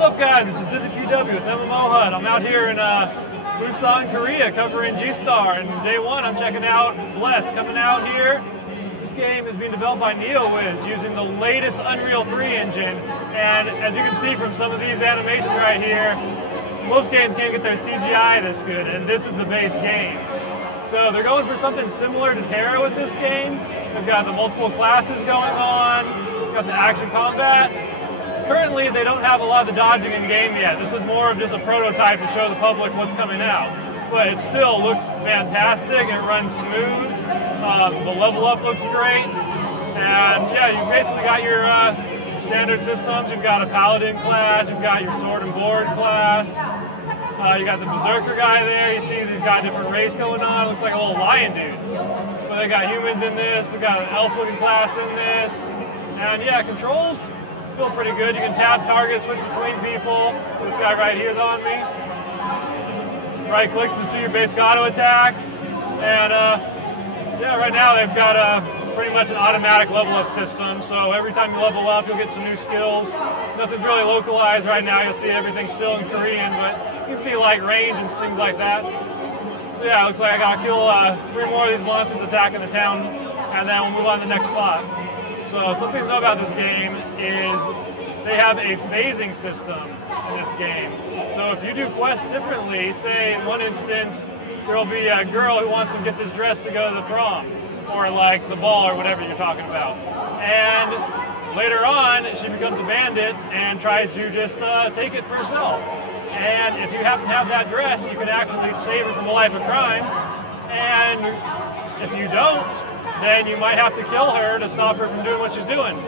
What's up, guys? This is DizzyQW with MMO HUD. I'm out here in Busan, Korea, covering GStar. And day one, I'm checking out Bless coming out here. This game is being developed by Neowiz using the latest Unreal 3 engine. And as you can see from some of these animations right here, most games can't get their CGI this good, and this is the base game. So they're going for something similar to Terra with this game. They've got the multiple classes going on, got the action combat. Currently, they don't have a lot of the dodging in game yet. This is more of just a prototype to show the public what's coming out. But it still looks fantastic, it runs smooth, the level up looks great. And yeah, you basically got your standard systems. You've got a paladin class, you've got your sword and board class. You got the berserker guy there, you see he's got a different race going on, looks like a little lion dude. But they got humans in this, they got an elf looking class in this. And yeah, controls feel pretty good. You can tab targets, switch between people. This guy right here is on me. Right click, just do your basic auto attacks. And yeah, right now they've got pretty much an automatic level up system. So every time you level up, you'll get some new skills. Nothing's really localized right now. You'll see everything still in Korean, but you can see like range and things like that. So yeah, it looks like I gotta kill 3 more of these monsters attacking the town, and then we'll move on to the next spot. So something to know about this game is they have a phasing system in this game. So if you do quests differently, say in one instance, there'll be a girl who wants to get this dress to go to the prom, or like the ball or whatever you're talking about. And later on, she becomes a bandit and tries to just take it for herself. And if you happen to have that dress, you can actually save her from a life of crime. And if you don't, then you might have to kill her to stop her from doing what she's doing.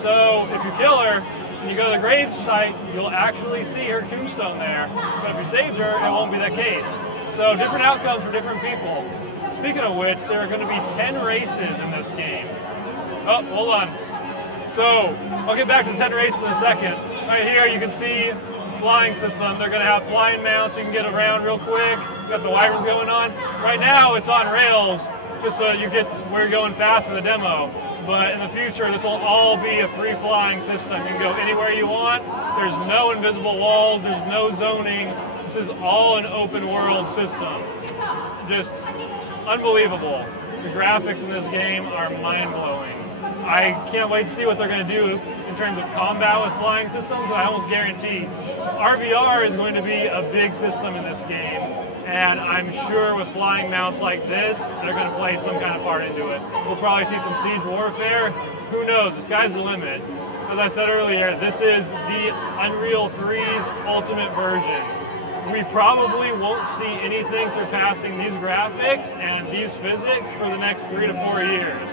So if you kill her and you go to the grave site, you'll actually see her tombstone there. But if you saved her, it won't be that case. So different outcomes for different people. Speaking of which, there are going to be 10 races in this game. Oh, hold on. So I'll get back to the 10 races in a second. Right here you can see flying system. They're going to have flying mounts so you can get around real quick. Got the wyverns going on. Right now it's on rails, just so you get where you're going fast for the demo. But in the future, this will all be a free flying system. You can go anywhere you want. There's no invisible walls. There's no zoning. This is all an open world system. Just unbelievable. The graphics in this game are mind-blowing. I can't wait to see what they're going to do in terms of combat with flying systems, but I almost guarantee RVR is going to be a big system in this game. And I'm sure with flying mounts like this, they're going to play some kind of part into it. We'll probably see some siege warfare. Who knows? The sky's the limit. As I said earlier, this is the Unreal 3's ultimate version. We probably won't see anything surpassing these graphics and these physics for the next 3 to 4 years.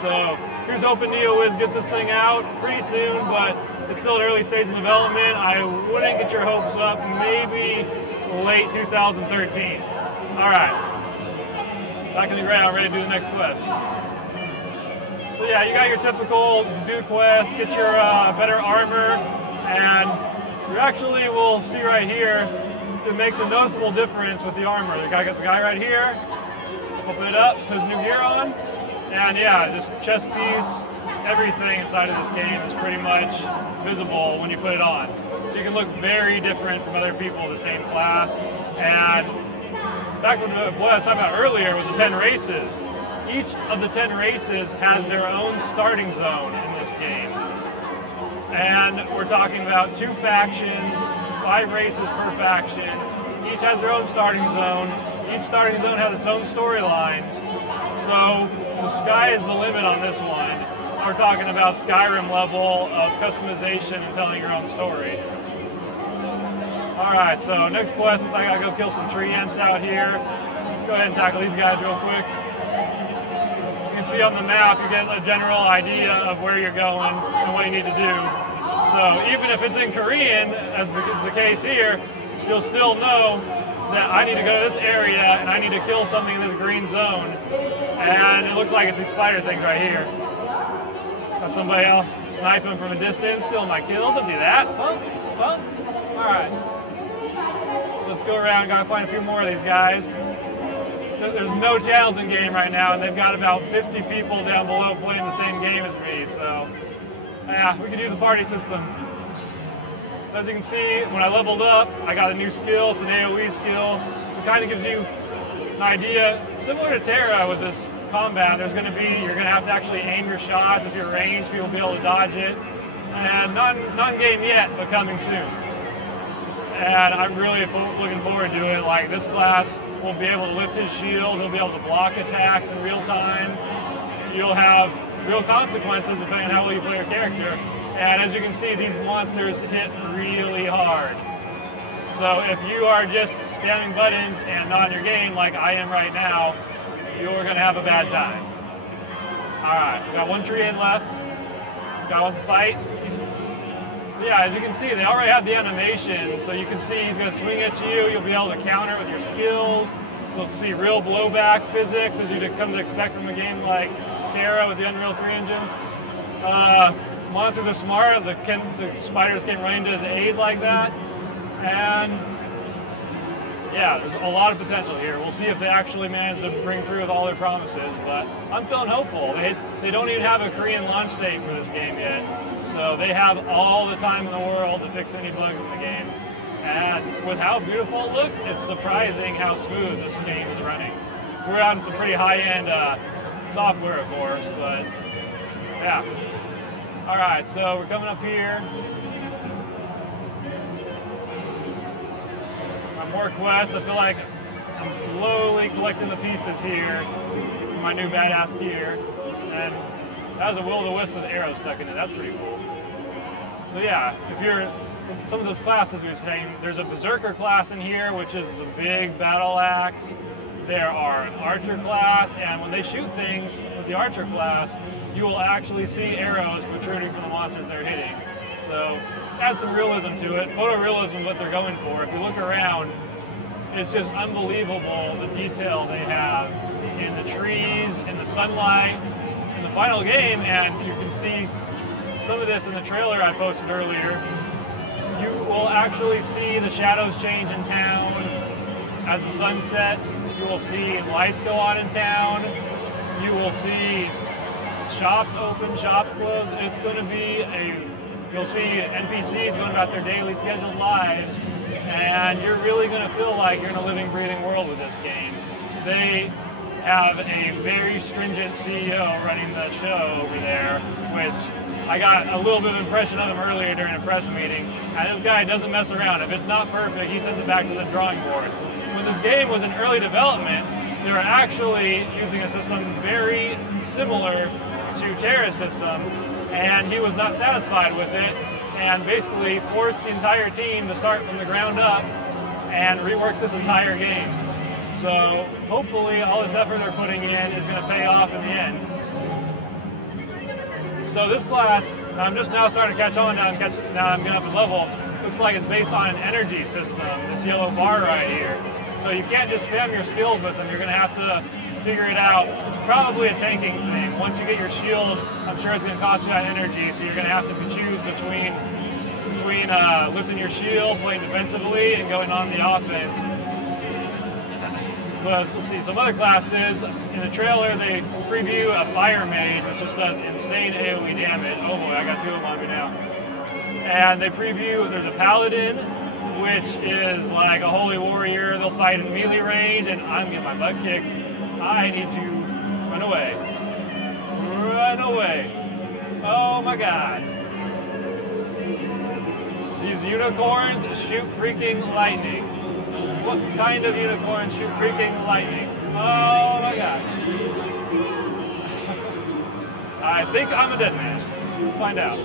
So here's hoping Neowiz gets this thing out pretty soon, but it's still an early stage of development. I wouldn't get your hopes up. Maybe late 2013. All right, back in the ground, ready to do the next quest. So yeah, you got your typical do quest, get your better armor, and you actually will see right here, it makes a noticeable difference with the armor. The guy gets the guy right here, open it up, puts new gear on, and yeah, just chest piece, everything inside of this game is pretty much visible when you put it on. So you can look very different from other people of the same class. And back when Bless talked about earlier with the 10 races, each of the 10 races has their own starting zone in this game. And we're talking about 2 factions, 5 races per faction. Each has their own starting zone. Each starting zone has its own storyline. So the sky is the limit on this one. We're talking about Skyrim level of customization and telling your own story. Alright, so next quest, I gotta go kill some tree ants out here. Go ahead and tackle these guys real quick. You can see on the map, you get a general idea of where you're going and what you need to do. So even if it's in Korean, as is the case here, you'll still know that I need to go to this area and I need to kill something in this green zone. And it looks like it's these spider things right here. Got somebody else sniping from a distance, stealing my kills. Don't do that, punk. Alright. So let's go around, gotta find a few more of these guys. There's no channels in game right now, and they've got about 50 people down below playing the same game as me, so yeah, we could use a party system. So as you can see, when I leveled up, I got a new skill. It's an AoE skill. It kind of gives you an idea, similar to Terra with this combat. You're going to have to actually aim your shots. If you're ranged, people will be able to dodge it. And non-game yet, but coming soon. And I'm really looking forward to it. Like, this class will be able to lift his shield. He'll be able to block attacks in real time. You'll have real consequences depending on how well you play your character. And as you can see, these monsters hit really hard. So if you are just spamming buttons and not in your game like I am right now, you're going to have a bad time. Alright, we got one tree in left. This guy wants to fight. Yeah, as you can see, they already have the animation, so you can see he's going to swing at you. You'll be able to counter with your skills. You'll see real blowback physics, as you'd come to expect from a game like Terra with the Unreal 3 engine. Monsters are smart. The spiders came running to his aid like that. And yeah, there's a lot of potential here. We'll see if they actually manage to bring through with all their promises, but I'm feeling hopeful. They don't even have a Korean launch date for this game yet, so they have all the time in the world to fix any bugs in the game. And with how beautiful it looks, it's surprising how smooth this game is running. We're on some pretty high-end software, of course, but yeah. All right, so we're coming up here. More quests. I feel like I'm slowly collecting the pieces here for my new badass gear. And that was a will-o-the-wisp with arrows stuck in it. That's pretty cool. So yeah, if you're some of those classes we were saying, there's a berserker class in here, which is the big battle axe. There are an archer class, and when they shoot things with the archer class, you will actually see arrows protruding from the monsters they're hitting. So add some realism to it. Photorealism is what they're going for. If you look around, it's just unbelievable the detail they have in the trees, in the sunlight, in the final game, and you can see some of this in the trailer I posted earlier. You will actually see the shadows change in town as the sun sets. You will see lights go on in town. You will see shops open, shops close. It's going to be you'll see NPCs going about their daily scheduled lives, and you're really going to feel like you're in a living, breathing world with this game. They have a very stringent CEO running the show over there, which I got a little bit of impression of him earlier during a press meeting, and this guy doesn't mess around. If it's not perfect, he sends it back to the drawing board. When this game was in early development, they were actually using a system very similar to Terra's system, and he was not satisfied with it, and basically forced the entire team to start from the ground up and rework this entire game. So hopefully all this effort they're putting in is going to pay off in the end. So this class, I'm just now starting to catch on, now I'm getting up to level. Looks like it's based on an energy system, this yellow bar right here. So you can't just spam your skills with them, you're going to have to figure it out. It's probably a tanking thing. Once you get your shield, I'm sure it's going to cost you that energy, so you're going to have to choose between lifting your shield, playing defensively, and going on the offense. But we'll see some other classes. In the trailer, they preview a fire mage, which just does insane AoE damage. Oh boy, I got two of them on me now. And they preview, there's a paladin, which is like a holy warrior. They'll fight in melee range, and I'm getting my butt kicked. I need to run away. Run away. Oh my god. These unicorns shoot freaking lightning. What kind of unicorns shoot freaking lightning? Oh my god. I think I'm a dead man. Let's find out.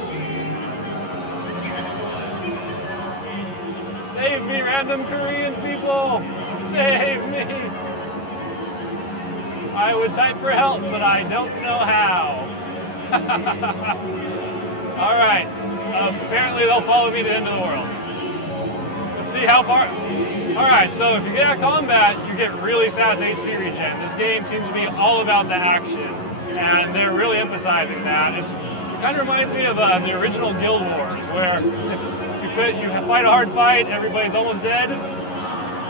Save me, random Korean people! Save me! I would type for help, but I don't know how. Alright, apparently they'll follow me to the end of the world. Let's see how far... Alright, so if you get out of combat, you get really fast HP regen. This game seems to be all about the action, and they're really emphasizing that. It kind of reminds me of the original Guild Wars, where you fight a hard fight, everybody's almost dead,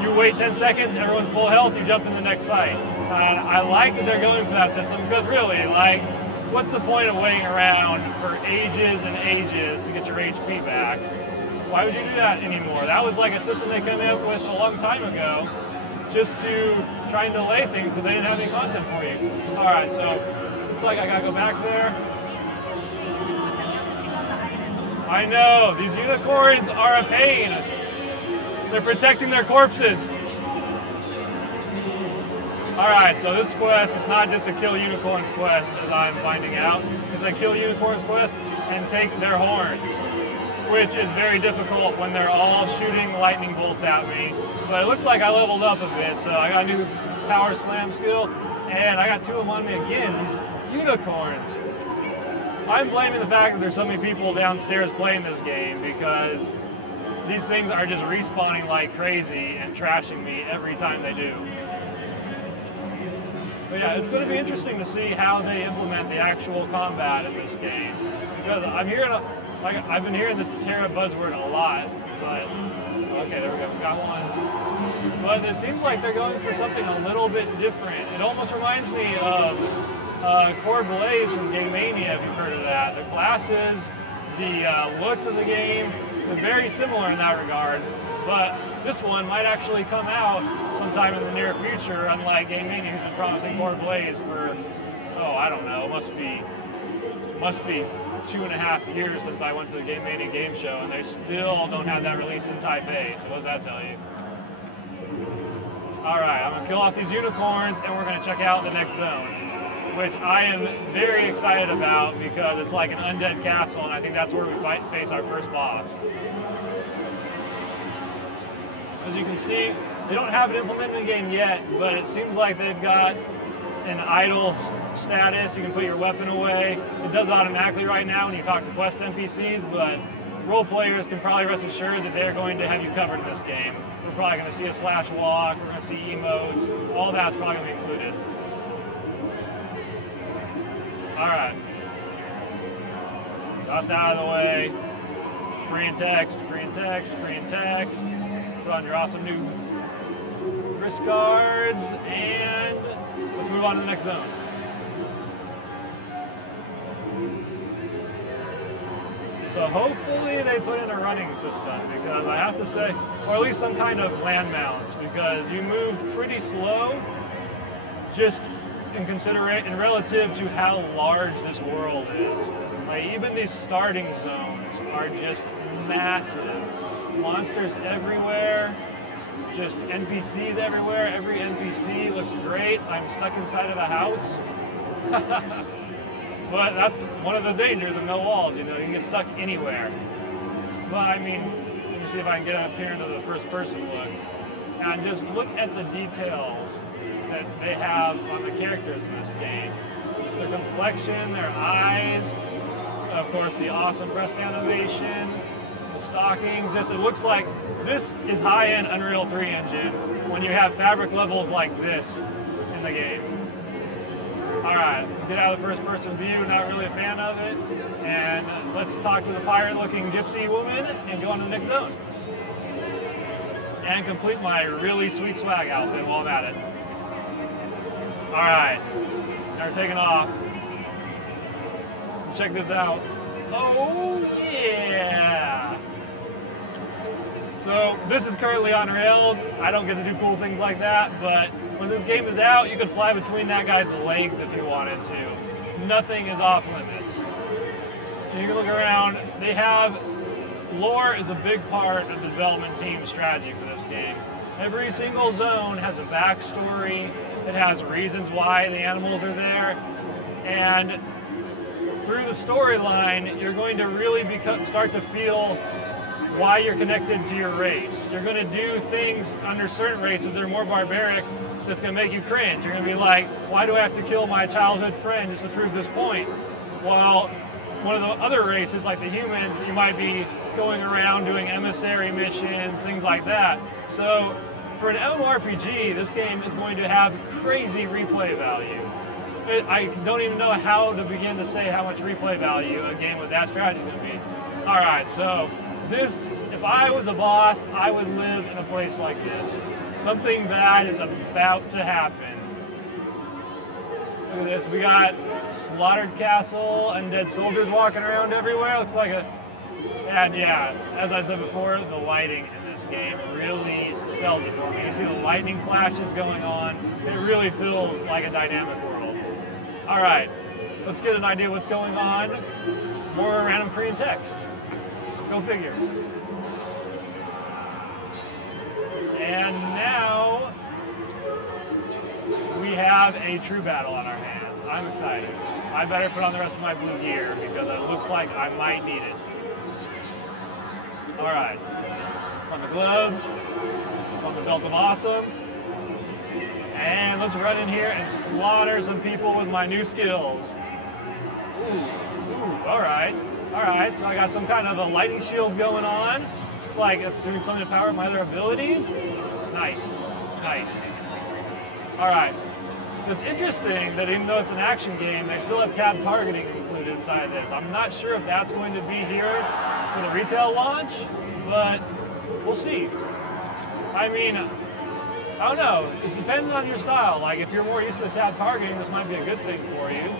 you wait 10 seconds, everyone's full health, you jump in the next fight. And I like that they're going for that system, because really, like, what's the point of waiting around for ages and ages to get your HP back? Why would you do that anymore? That was like a system they came up with a long time ago, just to try and delay things because they didn't have any content for you. All right, so looks like I gotta go back there. I know, these unicorns are a pain. They're protecting their corpses. All right, so this quest is not just a kill unicorns quest, as I'm finding out. It's a kill unicorns quest and take their horns, which is very difficult when they're all shooting lightning bolts at me. But it looks like I leveled up a bit, so I got a new power slam skill, and I got 2 of them on me again, these unicorns. I'm blaming the fact that there's so many people downstairs playing this game because these things are just respawning like crazy and trashing me every time they do. But yeah, it's going to be interesting to see how they implement the actual combat in this game. Because I'm hearing, I've been hearing the Terra buzzword a lot, but okay, there we go, we got one. But it seems like they're going for something a little bit different. It almost reminds me of Core Blaze from Game Mania, if you've heard of that. The classes, the looks of the game, they're very similar in that regard. But this one might actually come out sometime in the near future, unlike Game Mania, who's been promising Core Blaze for, oh, I don't know, must be 2.5 years since I went to the Game Mania game show, and they still don't have that released in Taipei, so what does that tell you? Alright, I'm going to kill off these unicorns, and we're going to check out the next zone, which I am very excited about because it's like an undead castle, and I think that's where we face our first boss. As you can see, they don't have it implemented in the game yet, but it seems like they've got an idle status. You can put your weapon away. It does automatically right now when you talk to quest NPCs, but role players can probably rest assured that they're going to have you covered in this game. We're probably going to see a slash walk, we're going to see emotes, all that's probably going to be included. Alright. Got that out of the way. Free and text, free and text, free and text. Put on your awesome new wrist guards, and let's move on to the next zone. So hopefully they put in a running system, because I have to say, or at least some kind of land mounts, because you move pretty slow just in relative to how large this world is. Like, even these starting zones are just massive. Monsters everywhere, just NPCs everywhere. Every NPC looks great. I'm stuck inside of a house. But that's one of the dangers of no walls, you know, you can get stuck anywhere. But I mean, let me see if I can get up here into the first person look. And just look at the details that they have on the characters in this game. Their complexion, their eyes, of course the awesome breast animation, the stockings. Just, it looks like this is high-end Unreal 3 engine when you have fabric levels like this in the game. Alright, get out of the first person view, not really a fan of it. And let's talk to the pirate-looking gypsy woman and go on to the next zone. And complete my really sweet swag outfit while I'm at it. Alright, now we're taking off. Check this out. Oh yeah! So this is currently on rails. I don't get to do cool things like that, but when this game is out, you can fly between that guy's legs if you wanted to. Nothing is off limits. And you can look around. They have lore is a big part of the development team's strategy for this game. Every single zone has a backstory. It has reasons why the animals are there, and through the storyline, you're going to really start to feel why you're connected to your race. You're going to do things under certain races that are more barbaric that's going to make you cringe. You're going to be like, why do I have to kill my childhood friend just to prove this point? While one of the other races, like the humans, you might be going around doing emissary missions, things like that. So for an MMORPG, this game is going to have crazy replay value. I don't even know how to begin to say how much replay value a game with that strategy would be. Alright, so this, if I was a boss, I would live in a place like this. Something bad is about to happen. Look at this, we got slaughtered castle, undead soldiers walking around everywhere. Looks like a And yeah, as I said before, the lighting in this game really sells it for me. You see the lightning flashes going on. It really feels like a dynamic world. All right, let's get an idea what's going on. More random Korean text. Go figure. And now we have a true battle on our hands. I'm excited. I better put on the rest of my blue gear because it looks like I might need it. All right, on the gloves, on the belt of awesome, and let's run in here and slaughter some people with my new skills. Ooh, all right, so I got some kind of a lightning shields going on. It's like it's doing something to power my other abilities. Nice. All right, so it's interesting that even though it's an action game, they still have tab targeting included inside this. I'm not sure if that's going to be here for the retail launch, but we'll see. I mean, I don't know. It depends on your style. Like, if you're more used to the tab targeting, this might be a good thing for you.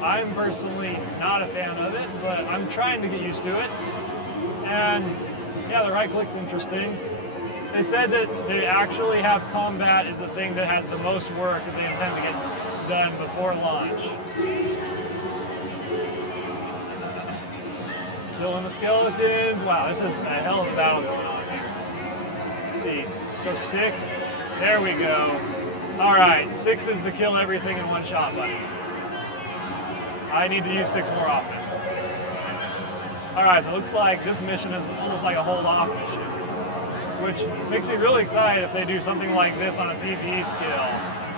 I'm personally not a fan of it, but I'm trying to get used to it. And yeah, the right click's interesting. They said that they actually have combat is the thing that has the most work that they intend to get done before launch. Killing the skeletons. Wow, this is a hell of a battle going on here. Let's see. Go 6. There we go. All right, 6 is the kill everything in one shot button. I need to use 6 more often. All right, so it looks like this mission is almost like a hold-off mission, which makes me really excited if they do something like this on a PvE skill.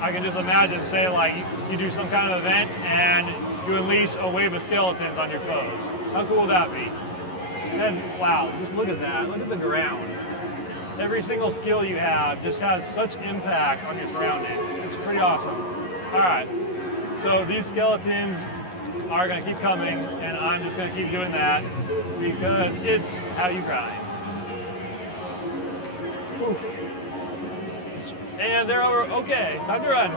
I can just imagine, say, like, you do some kind of event and you unleash a wave of skeletons on your foes. How cool would that be? And wow, just look at that. Look at the ground. Every single skill you have just has such impact on your surroundings. It's pretty awesome. All right, so these skeletons are gonna keep coming, and I'm just gonna keep doing that because it's how you grind. Whew. And they're over. Okay, time to run.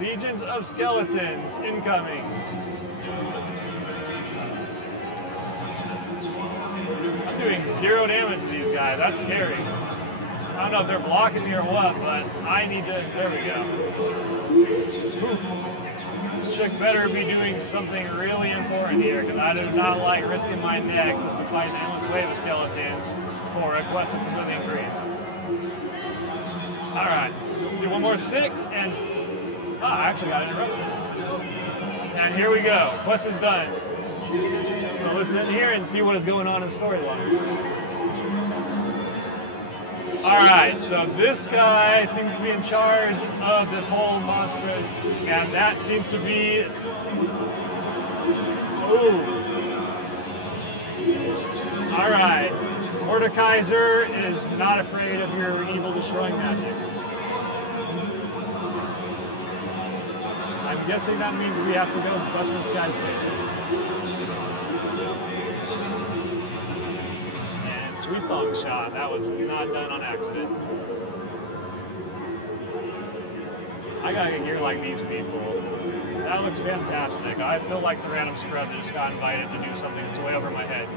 Legions of skeletons incoming. I'm doing 0 damage to these guys. That's scary. I don't know if they're blocking me or what, but I need to. There we go. This chick better be doing something really important here, because I do not like risking my neck just to fight an endless wave of skeletons for a quest that's completely free. All right, let's do one more 6, and I actually got interrupted. And here we go. Quest is done. We'll listen in here and see what is going on in storyline. All right, so this guy seems to be in charge of this whole monster, and that seems to be. Ooh. All right. Mordekaiser is not afraid of your evil destroying magic. I'm guessing that means we have to go bust this guy's face. And sweet thong shot, that was not done on accident. I gotta get gear like these people. That looks fantastic. I feel like the random scrub that just got invited to do something that's way over my head.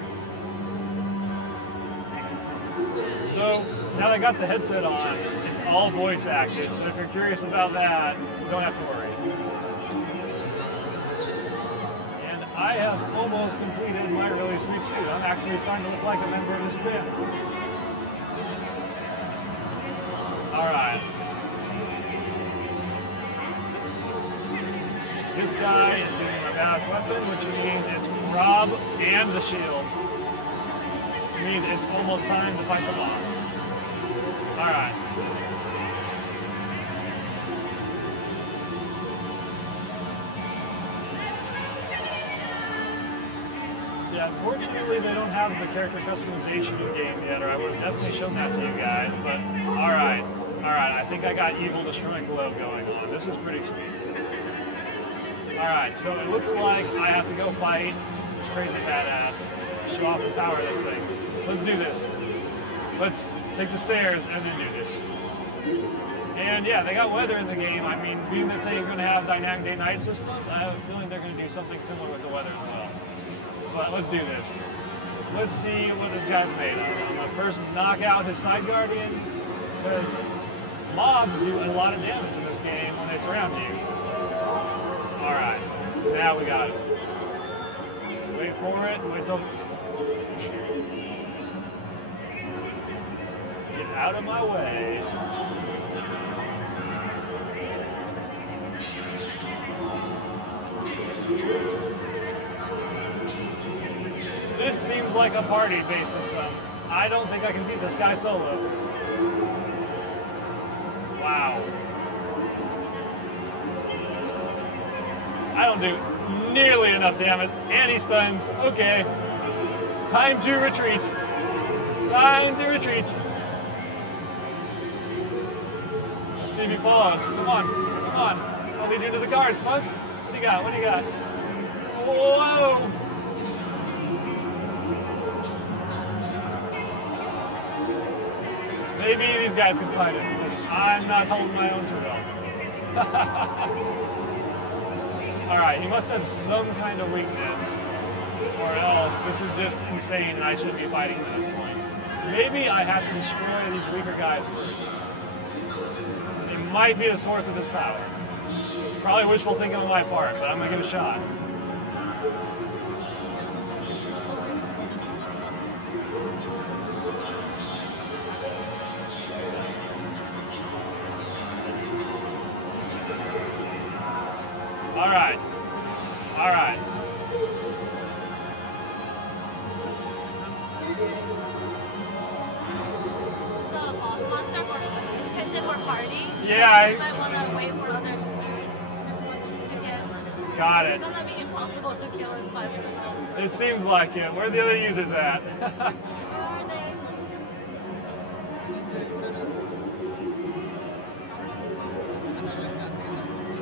So, now that I got the headset on, it's all voice acted, so if you're curious about that, you don't have to worry. And I have almost completed my really sweet suit. I'm actually starting to look like a member of this band. Alright. This guy is doing my badass weapon, which means it's Rob and the shield. It means it's almost time to fight the boss. Alright. Yeah, unfortunately they don't have the character customization in game yet, or I would have definitely shown that to you guys, but alright. Alright, I think I got evil destroying glow going on. This is pretty sweet. Alright, so it looks like I have to go fight this crazy badass. Show off the power of this thing. Let's do this. Let's take the stairs and then do this. And yeah, they got weather in the game. I mean, being that they're going to have dynamic day-night systems, I have a feeling they're going to do something similar with the weather as well. but let's do this. Let's see what this guy's made of. I'm gonna first knock out his side guardian, because mobs do a lot of damage in this game when they surround you. Alright, now we got it. Wait for it, wait till... Get out of my way. This seems like a party-based system. I don't think I can beat this guy solo. Wow. I don't do nearly enough damage, and he stuns. Okay. Time to retreat. Time to retreat. Let's see if he follows. Come on. Come on. What do you do to the guards, Punk? What do you got? What do you got? Whoa! Maybe these guys can fight it. I'm not holding my own too well. Alright, he must have some kind of weakness. Or else this is just insane and I shouldn't be fighting him at this point. Maybe I have to destroy these weaker guys first. It might be the source of this power. Probably wishful thinking on my part, but I'm going to give it a shot. Alright. Alright. So, boss monster for independent or party? Yeah, You might want to wait for other users to get. Got it. It's going to be impossible to kill it by yourself. It seems like it. Where are the other users at? Where are they?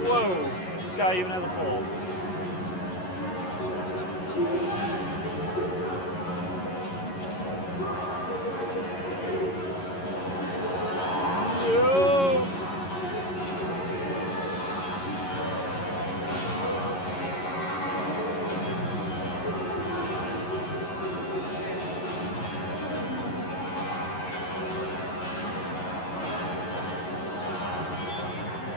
Whoa. This guy even has a pole. Yo.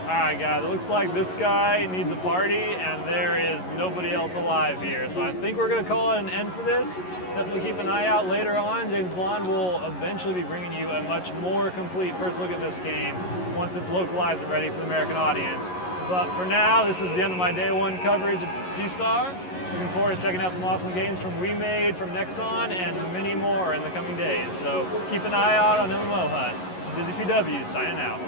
Alright guys, it looks like this guy needs a party and there is nobody else alive here. So I think we're going to call it an end for this. Definitely keep an eye out later on. James Blonde will eventually be bringing you a much more complete first look at this game once it's localized and ready for the American audience. But for now, this is the end of my day one coverage of GStar. Looking forward to checking out some awesome games from Remade, from Nexon, and many more in the coming days. So keep an eye out on MMO Hut. This is DizzyPW signing out.